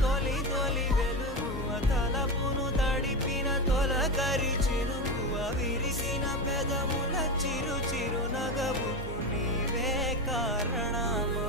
తొలి తొలి వెలుగువ తలపును తడిపిన తొలకరి చినుకువ విరిసిన పెదముల చిరు చిరు నగవుకు నీవే కారణమా